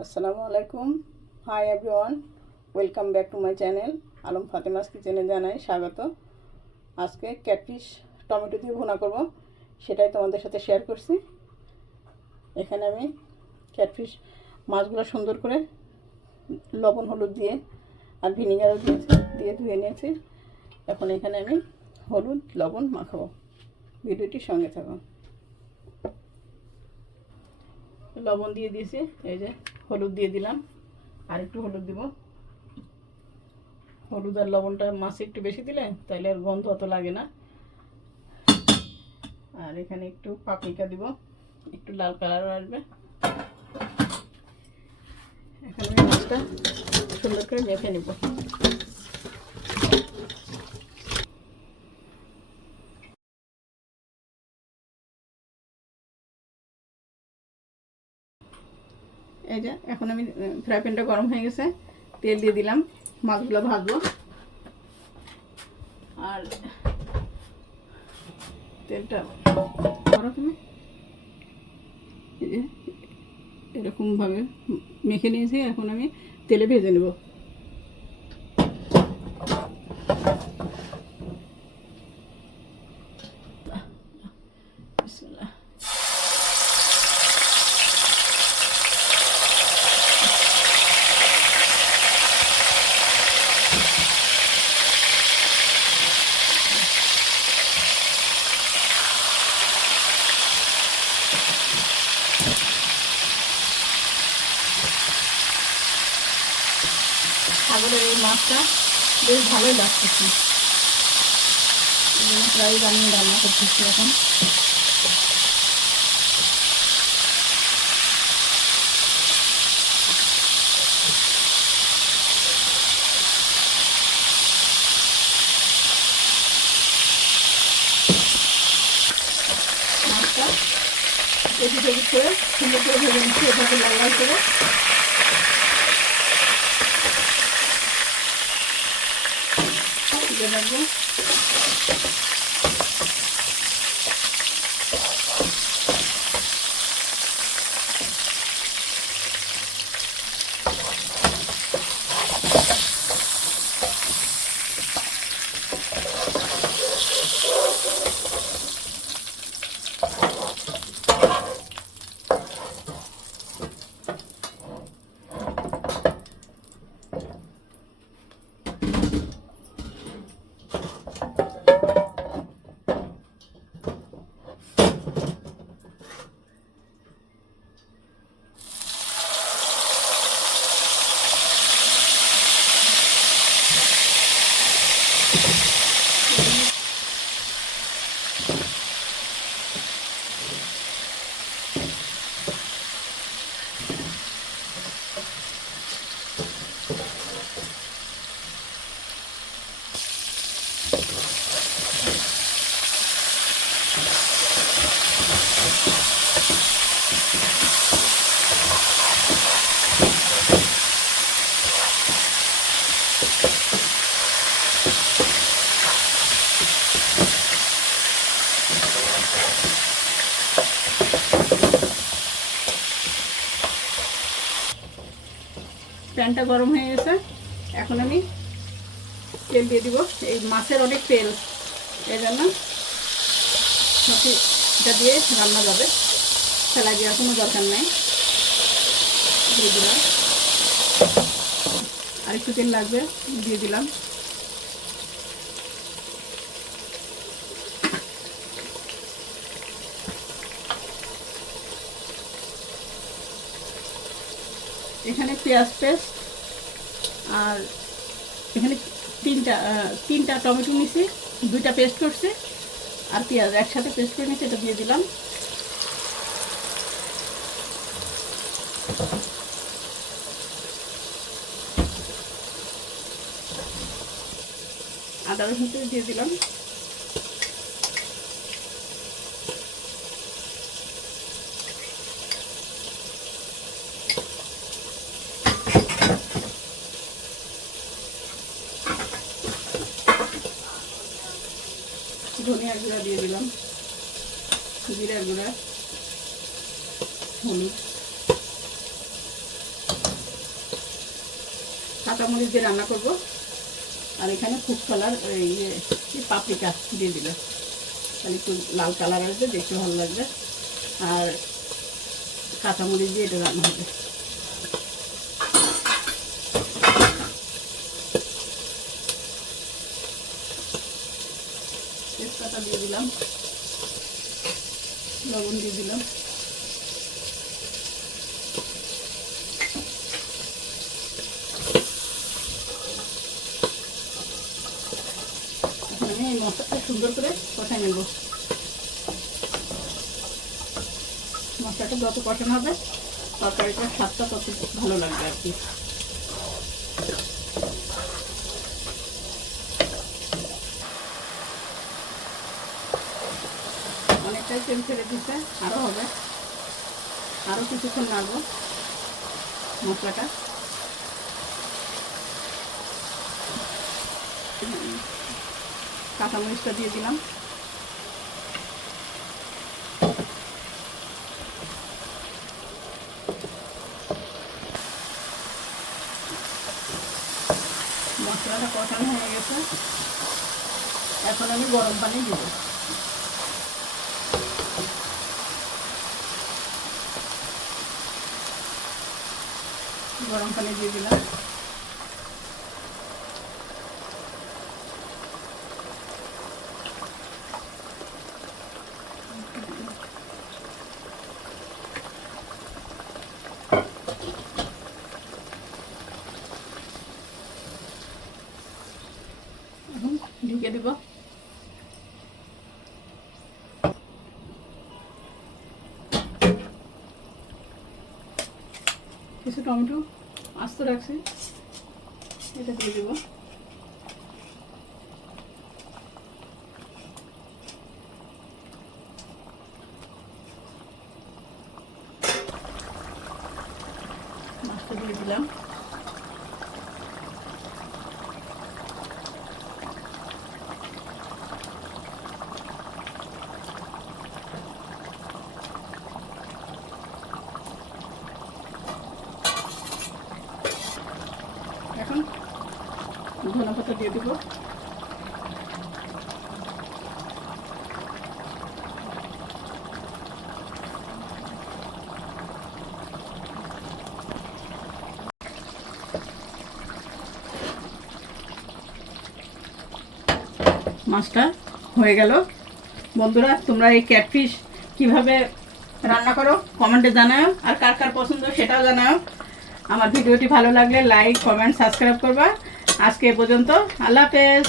আসসালামু আলাইকুম। Hi everyone, welcome back to my channel Alam Fatema's কিচেনে জানাই স্বাগত। আজকে ক্যাটফিশ টমেটো দিয়ে ভুনা করব, সেটাই তোমাদের সাথে শেয়ার করছি। এখানে আমি ক্যাটফিশ মাছগুলো সুন্দর করে লবণ হলুদ দিয়ে আর ভিনিগারও দিয়ে ধুয়ে নিয়েছি। এখন এখানে আমি হলুদ লবণ মাখাবো। ভিডিওটির সঙ্গে থাকো। লবণ দিয়ে দিয়েছি, এই যে হলুদ দিয়ে দিলাম, আর একটু হলুদ দিব। হলুদ আর লবণটা মাছে একটু বেশি দিলে তাহলে আর গন্ধ অত লাগে না। আর এখানে একটু পাপরিকা দিব, একটু লাল কালার আসবে। এখন আমি মাছটা সুন্দর করে মেখে নেব। এই যে এখন আমি ফ্রাই প্যানটা গরম হয়ে গেছে, তেল দিয়ে দিলাম, মাছগুলো ভাজবো। আর তেলটা করো তুমি, এরকমভাবে মেখে নিয়েছি। এখন আমি তেলে ভেজে নেব। বিসমিল্লাহ। সাগরের এই মাছটা বেশ ভালোই লাগতেছে, প্রায় বানিয়ে রান্না করতেছি এখন। মাছটা এদিকে এদিক করে সুন্দর করে ভেজে নিচ্ছি, এটাকে লাল লাল করে। দিয়ে রাখবো। প্যানটা গরম হয়ে গেছে, এখন আমি তেল দিয়ে দিব। এই মাছের অনেক তেল, এই জন্য এটা দিয়ে রান্না যাবে, ফেলা দেওয়ার কোনো দরকার নেই। দিয়ে দিলাম, আর একটু তেল লাগবে, দিয়ে দিলাম। এখানে পেঁয়াজ পেস্ট আর এখানে তিনটা টমেটো নিছি, দুইটা পেস্ট করছি, আর পেঁয়াজ একসাথে পেস্ট করে নিচ্ছি, এটা দিয়ে দিলাম। আদা রসুন দিয়ে দিলাম। ধনিয়ার গুঁড়া দিয়ে দিলাম, জিরার গুঁড়া, হলুদ, কাঁচামরিচ দিয়ে রান্না করব। আর এখানে ফুড কালার পাপরিকা দিয়ে দিলাম, তাহলে একটু লাল কালার আসবে, দেখতে ভালো লাগবে। আর কাঁচামরিচ দিয়ে এটা রান্না হবে। তেজপাতা দিয়ে দিলাম, লবণ দিয়ে দিলাম। এখন আমি এই মশলাটা সুন্দর করে কষাই নেব। মশলাটা যত কষানো হবে তরকারিটার স্বাদটা তত ভালো লাগবে আর কি। অনেকটাই তেল ছেড়ে দিচ্ছে, আরও হবে, আরও কিছুক্ষণ নাড়বো মশলাটা। কাঁচামরিচটা দিয়ে দিলাম। মশলাটা কষানো হয়ে গেছে, এখন আমি গরম পানি দিব। গরম পানি দিয়ে দিলাম। এখন ঢেকে দিব। কিছু টমেটো আস্ত রাখছি, এটা দিয়ে দেব। মাছটা দিয়ে দিলাম। এখন ধনেপাতা দিয়ে দেব। মাছটা হয়ে গেল। বন্ধুরা, তোমরা এই ক্যাটফিশ কিভাবে রান্না করো কমেন্টে জানাও, আর কার কার পছন্দ সেটাও জানাও। আমার ভিডিওটি ভালো লাগলে লাইক, কমেন্ট, সাবস্ক্রাইব করবা। আজকে এ পর্যন্ত, আল্লাহ হাফেজ।